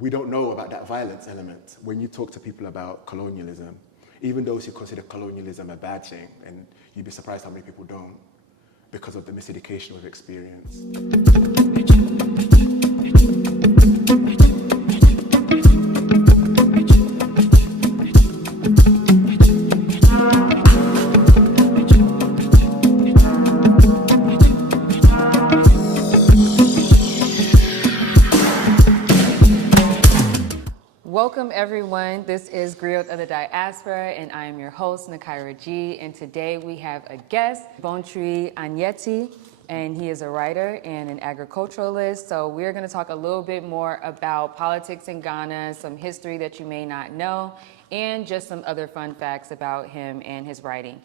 we don't know about that violence element. When you talk to people about colonialism, even those who consider colonialism a bad thing, and you'd be surprised how many people don't, because of the miseducation we've experienced. Welcome everyone, this is Griot of the Diaspora and I am your host, Nakaira G, and today we have a guest, Gbontwi Anyetei, and he is a writer and an agriculturalist. So we're going to talk a little bit more about politics in Ghana, some history that you may not know, and just some other fun facts about him and his writing.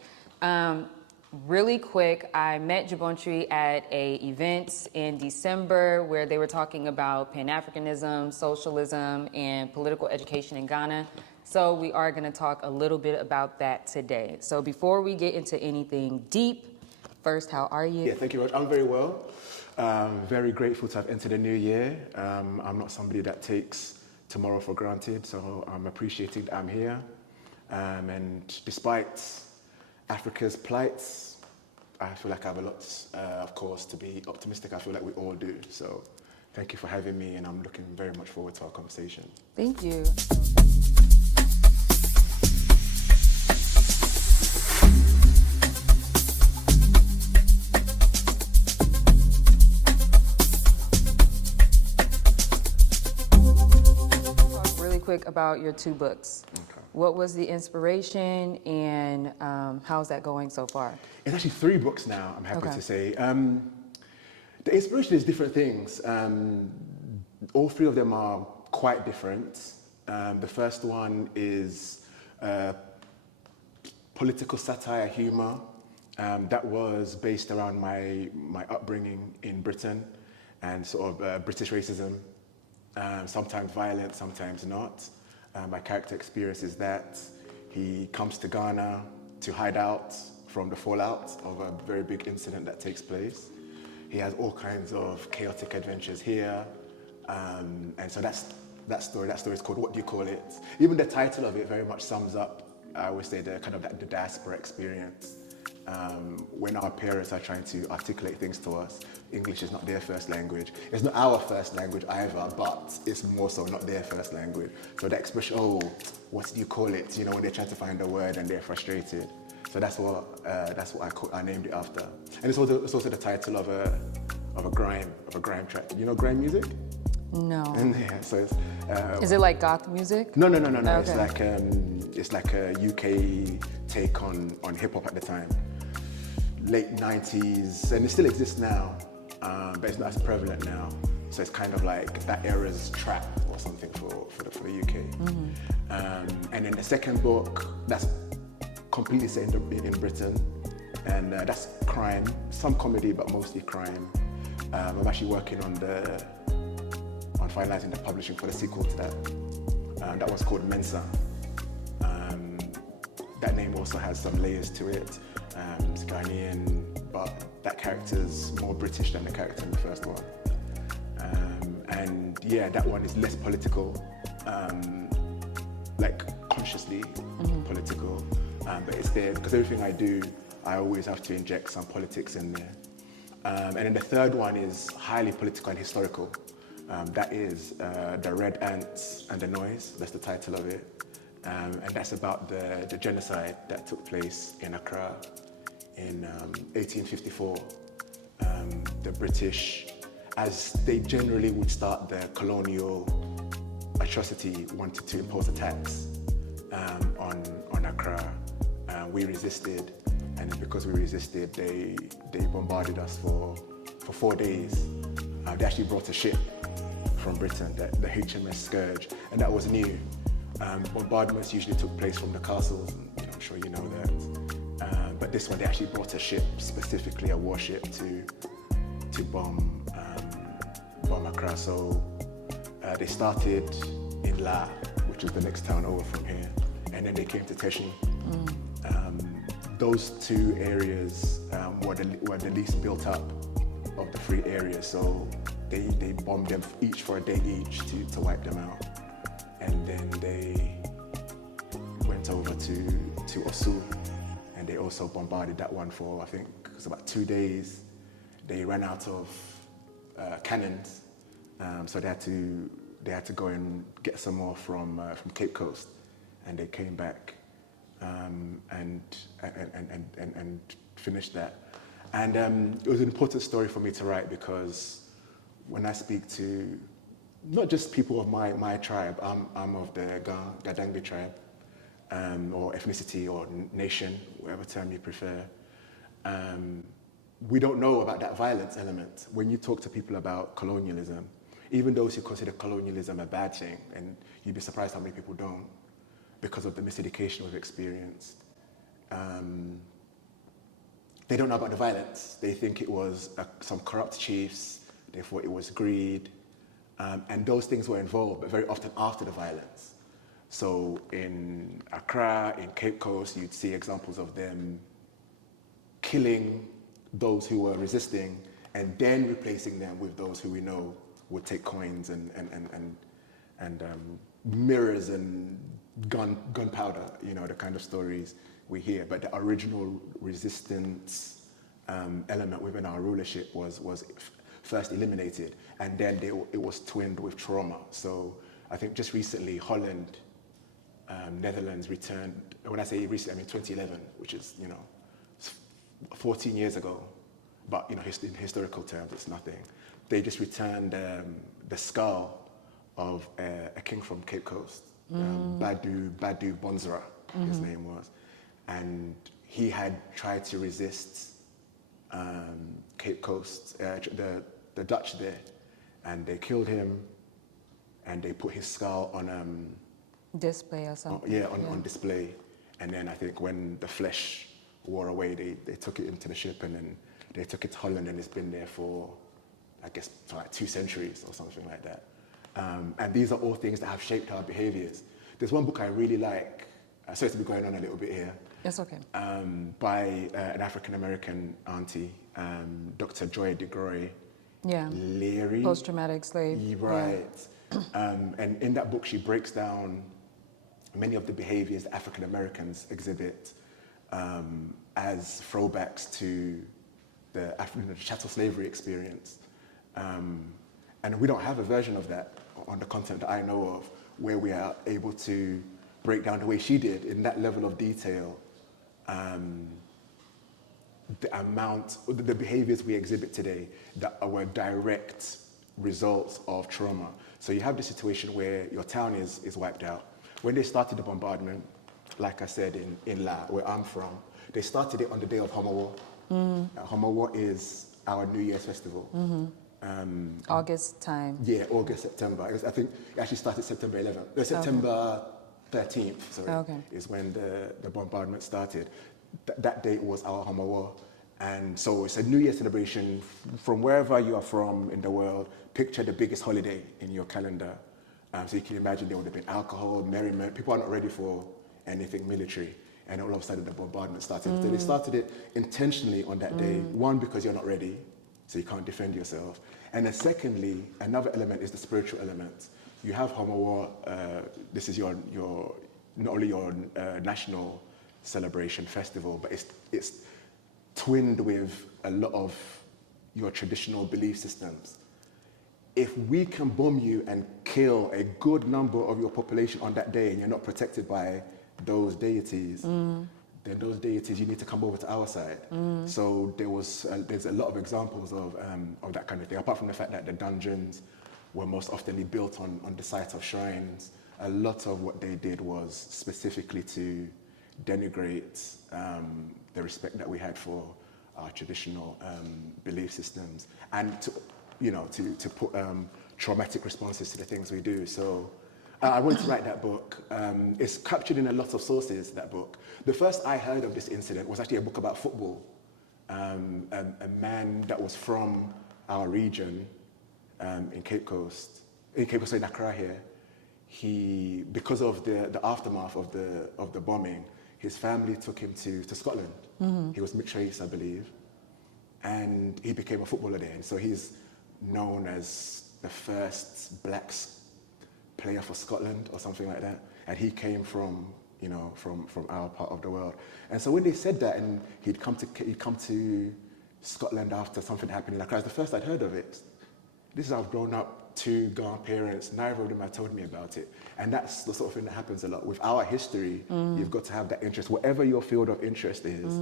Really quick, I met Gbontwi at an event in December where they were talking about Pan-Africanism, socialism, and political education in Ghana. So we are going to talk a little bit about that today. So before we get into anything deep, first, how are you? Yeah, thank you, Raj. I'm very well. Very grateful to have entered a new year. I'm not somebody that takes tomorrow for granted, so I'm appreciating that I'm here. And despite Africa's plight, I feel like I have a lot, of course, to be optimistic. I feel like we all do. So thank you for having me, and I'm looking very much forward to our conversation. Thank you. Talk really quick about your two books. Okay. What was the inspiration, and how's that going so far? It's actually 3 books now, I'm happy Okay. to say. The inspiration is different things. All 3 of them are quite different. The first one is political satire, humor. That was based around my upbringing in Britain and sort of British racism, sometimes violent, sometimes not. My character experience is that he comes to Ghana to hide out from the fallout of a very big incident that takes place. He has all kinds of chaotic adventures here. And so that story is called What Do You Call It? Even the title of it very much sums up, I always say, the kind of the diaspora experience. When our parents are trying to articulate things to us, English is not their first language. It's not our first language either, but it's more so not their first language. So the expression, oh, what do you call it? You know, when they're trying to find a word and they're frustrated. So that's what I named it after. And it's also the title of a grime track. You know grime music? No. And yeah, so it's, Is it like goth music? No. Okay. It's like a UK take on hip hop at the time. Late 90s, and it still exists now, but it's not as prevalent now. So it's kind of like that era's trap or something for the UK. Mm-hmm. And then the second book, that's completely set in Britain, and that's crime, some comedy, but mostly crime. I'm actually working on finalizing the publishing for the sequel to that. That one's called Mensa. That name also has some layers to it. It's Ghanaian, but that character's more British than the character in the first one. And yeah, that one is less political, like consciously political, but it's there because everything I do, I always have to inject some politics in there. And then the third one is highly political and historical. That is The Red Ants and the Noise, that's the title of it. And that's about the genocide that took place in Accra in 1854. The British, as they generally would start their colonial atrocity, wanted to impose a tax on Accra. We resisted, and because we resisted, they bombarded us for 4 days. They actually brought a ship from Britain, the HMS Scourge, and that was new. Bombardments usually took place from the castles, and I'm sure you know that. But this one, they actually brought a ship, specifically a warship, to bomb Accra. So they started in La, which is the next town over from here, and then they came to Teshi. Those 2 areas were the least built up of the 3 areas. So they bombed them each for a day each to wipe them out. And then they went over to Osu, and they also bombarded that one for, I think it was about 2 days. They ran out of cannons, so they had to go and get some more from Cape Coast, and they came back and finished that. And it was an important story for me to write, because when I speak to not just people of my tribe, I'm of the Ga-Dangme tribe, or ethnicity or nation, whatever term you prefer. We don't know about that violence element. When you talk to people about colonialism, even those who consider colonialism a bad thing, and you'd be surprised how many people don't, because of the miseducation we've experienced. They don't know about the violence. They think it was some corrupt chiefs. They thought it was greed. And those things were involved, but very often after the violence. So in Accra, in Cape Coast, you'd see examples of them killing those who were resisting and then replacing them with those who we know would take coins and mirrors and gunpowder, you know, the kind of stories we hear. But the original resistance element within our rulership was first eliminated, and then it was twinned with trauma. So I think just recently, Holland, Netherlands returned, when I say recently, I mean 2011, which is, 14 years ago, but in historical terms, it's nothing. They just returned the skull of a king from Cape Coast, Badu Bonzra, his name was, and he had tried to resist Cape Coast, the Dutch there, and they killed him, and they put his skull on display or something. On display, and then I think when the flesh wore away, they took it into the ship, and then they took it to Holland, and it's been there for, I guess, for like 2 centuries or something like that. And these are all things that have shaped our behaviors. There's one book I really like, sorry to be going on a little bit here. It's okay. By an African-American auntie, Dr. Joy DeGroy Leary. Post-traumatic slave. Right. Yeah. And in that book, she breaks down many of the behaviors that African-Americans exhibit as throwbacks to the chattel slavery experience. And we don't have a version of that on the continent that I know of, where we are able to break down the way she did in that level of detail, the behaviors we exhibit today that are direct results of trauma. So you have the situation where your town is wiped out. When they started the bombardment, like I said, in La, where I'm from, they started it on the day of Homowo. Homowo is our New Year's festival. August time. Yeah, August, September. I think it actually started September 11th. September 13th, sorry, is when the bombardment started. That date was our Homowo. And so it's a New Year celebration from wherever you are from in the world. Picture the biggest holiday in your calendar. So you can imagine there would have been alcohol, merriment. People are not ready for anything military. And all of a sudden the bombardment started. So they started it intentionally on that day. One, because you're not ready, so you can't defend yourself. And then secondly, another element is the spiritual element. You have Homowo, this is your not only your national celebration festival, but it's twinned with a lot of your traditional belief systems. If we can bomb you and kill a good number of your population on that day and you're not protected by those deities, then those deities, you need to come over to our side. So there's a lot of examples of that kind of thing, apart from the fact that the dungeons were most often built on the site of shrines. A lot of what they did was specifically to denigrate the respect that we had for our traditional belief systems, and to put traumatic responses to the things we do. So I wanted to write that book. It's captured in a lot of sources, that book. The first I heard of this incident was actually a book about football. A man that was from our region in Cape Coast, in Accra here, because of the aftermath of the bombing, his family took him to Scotland. He was mixed race, I believe, and he became a footballer there. And so he's known as the first black player for Scotland or something like that. And he came from, from our part of the world. And so when they said that, and he'd come to Scotland after something happened in Accra, it was the first I'd heard of it. This is how I've grown up, 2 Ghanaian parents, neither of them have told me about it. And that's the sort of thing that happens a lot. With our history, you've got to have that interest. Whatever your field of interest is,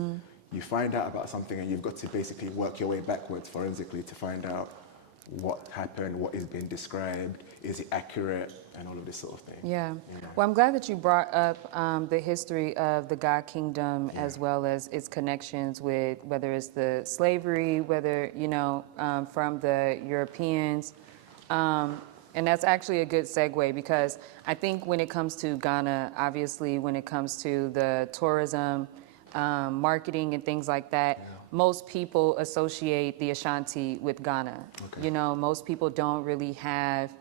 you find out about something and you've got to basically work your way backwards forensically to find out what happened, what is being described, is it accurate, and all of this sort of thing. Yeah. Well, I'm glad that you brought up the history of the Ga Kingdom as well as its connections with whether it's the slavery, whether, from the Europeans. And that's actually a good segue because I think when it comes to Ghana, obviously when it comes to the tourism, marketing and things like that, most people associate the Ashanti with Ghana. Okay. Most people don't really have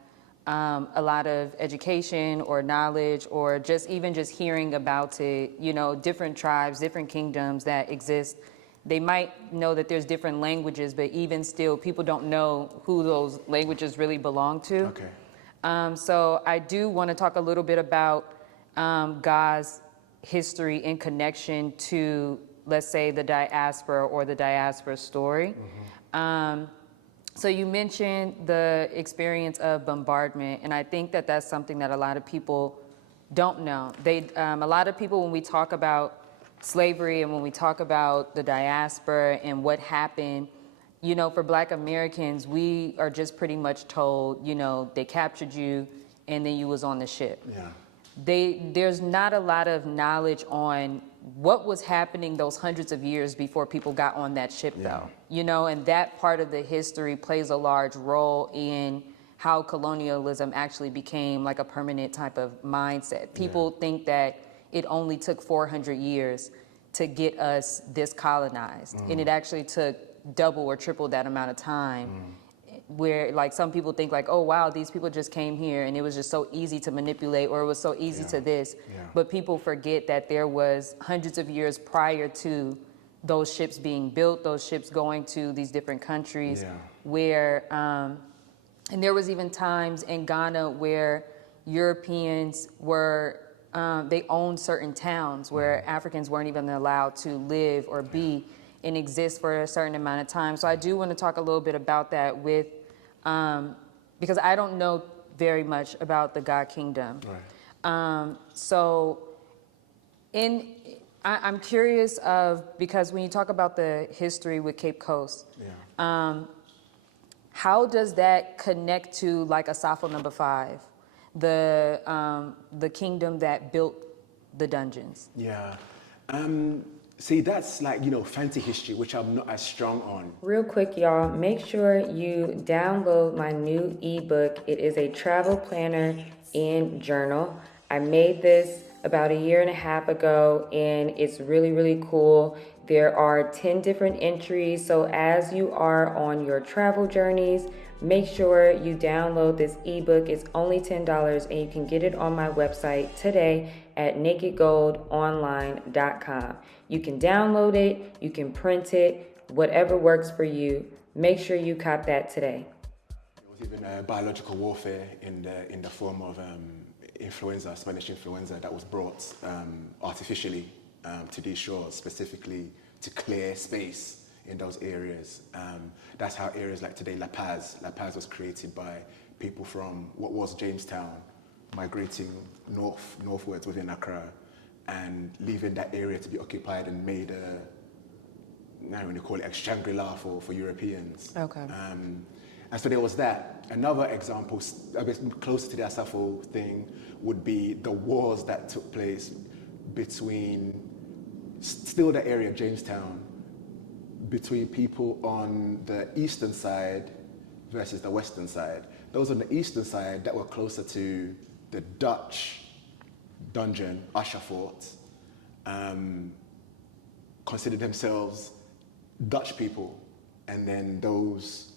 a lot of education or knowledge or just hearing about it, different tribes, different kingdoms that exist. They might know that there's different languages, but even still, people don't know who those languages really belong to. Okay. So I do want to talk a little bit about Ga's history in connection to, let's say, the diaspora or the diaspora story. So you mentioned the experience of bombardment, and I think that that's something that a lot of people don't know. A lot of people, when we talk about slavery and when we talk about the diaspora and what happened, for Black Americans, we are just pretty much told, they captured you and then you was on the ship. Yeah. There's not a lot of knowledge on what was happening those hundreds of years before people got on that ship, though. And that part of the history plays a large role in how colonialism actually became like a permanent type of mindset. People think that it only took 400 years to get us this colonized, and it actually took double or triple that amount of time. Where like some people think like, oh wow, these people just came here and it was just so easy to manipulate, or it was so easy to this. But people forget that there was hundreds of years prior to those ships being built, those ships going to these different countries, where, and there was even times in Ghana where Europeans were, they owned certain towns where Africans weren't even allowed to live or be and exist for a certain amount of time. So I do want to talk a little bit about that with, because I don't know very much about the Ga Kingdom. So I'm curious because when you talk about the history with Cape Coast, how does that connect to like Asafo number 5, the kingdom that built the dungeons? See, that's like, fancy history, which I'm not as strong on. Real quick, y'all, make sure you download my new ebook. It is a travel planner and journal. I made this about 1.5 years ago, and it's really, really cool. There are 10 different entries. So as you are on your travel journeys, make sure you download this ebook. It's only $10, and you can get it on my website today at nakedgoldonline.com. You can download it, you can print it, whatever works for you. Make sure you cop that today. There was even biological warfare in the form of influenza, Spanish influenza, that was brought artificially to these shores, specifically to clear space in those areas. That's how areas like today, La Paz was created by people from what was Jamestown, migrating northwards within Accra and leaving that area to be occupied and made now when they call it a Shangri-La for Europeans. Okay. And so there was that. Another example, a bit closer to the Asafo thing, would be the wars that took place between, still the area of Jamestown, between people on the eastern side versus the western side. Those on the eastern side that were closer to the Dutch dungeon, Usher Fort, considered themselves Dutch people, and then those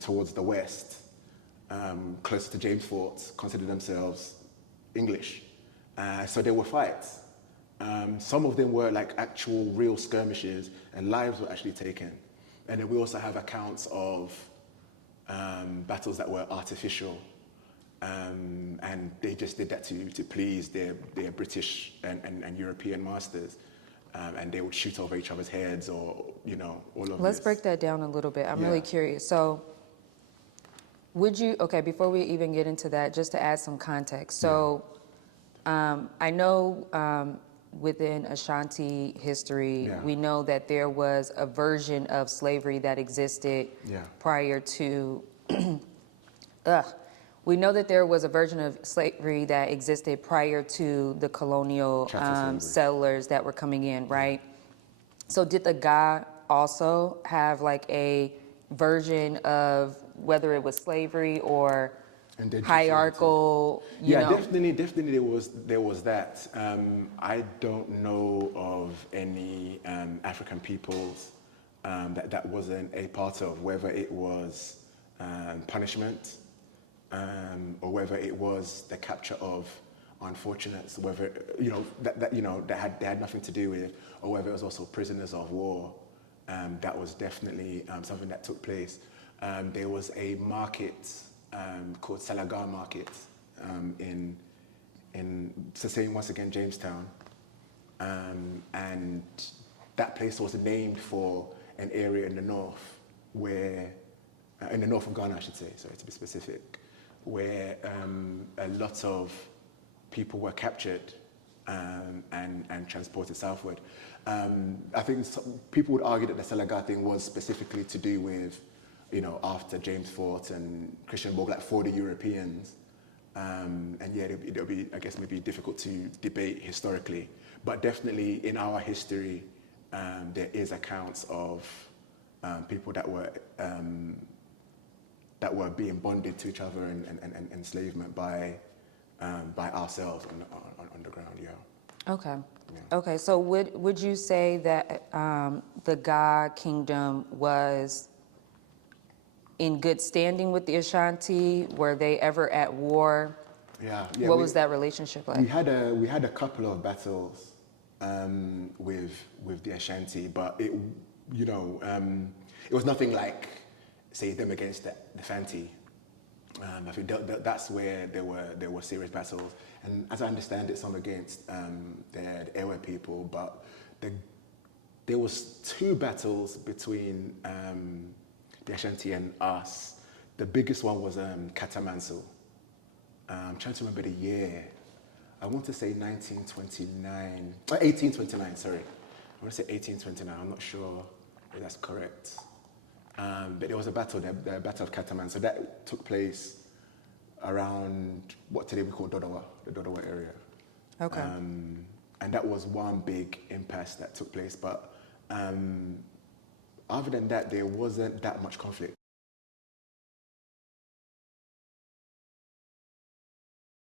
towards the west, closer to James Fort, considered themselves English. So there were fights. Some of them were like actual real skirmishes, and lives were actually taken. And then we also have accounts of battles that were artificial. And they just did that to please their British and European masters. And they would shoot over each other's heads or, you know, all of Let's this. break that down a little bit. I'm really curious. So would you, okay, before we even get into that, just to add some context. So I know within Ashanti history, we know that there was a version of slavery that existed prior to, we know that there was a version of slavery that existed prior to the colonial settlers that were coming in, right? So did the Ga also have like a version of whether it was slavery or hierarchical, you know? Definitely there was that. I don't know of any African peoples that wasn't a part of, whether it was punishment, or whether it was the capture of unfortunates, whether that had nothing to do with, or whether it was also prisoners of war. That was definitely something that took place. There was a market called Salaga Market in once again Jamestown, and that place was named for an area in the north where, in the north of Ghana, I should say, sorry to be specific, where a lot of people were captured and transported southward. I think people would argue that the Salaga thing was specifically to do with, you know, after James Fort and Christian Borg, like for the Europeans. And yeah, it'll be, I guess, maybe difficult to debate historically, but definitely in our history, there is accounts of people that were being bonded to each other and enslavement by ourselves on the ground, Okay. Yeah. Okay, so would you say that the Ga Kingdom was in good standing with the Ashanti? Were they ever at war? Yeah. What was that relationship like? We had a couple of battles with the Ashanti, but it was nothing like, say, them against the Fanti. I think that's where there were serious battles, and as I understand it, some against the Ewe people. But there was 2 battles between the Ashanti and us. The biggest one was Katamanso. I'm trying to remember the year. I want to say 1829. Sorry, I want to say 1829. I'm not sure if that's correct. But there was a battle, the Battle of Kataman. So that took place around what today we call Dodowa, the Dodowa area. Okay. And that was one big impasse that took place. But other than that, there wasn't that much conflict.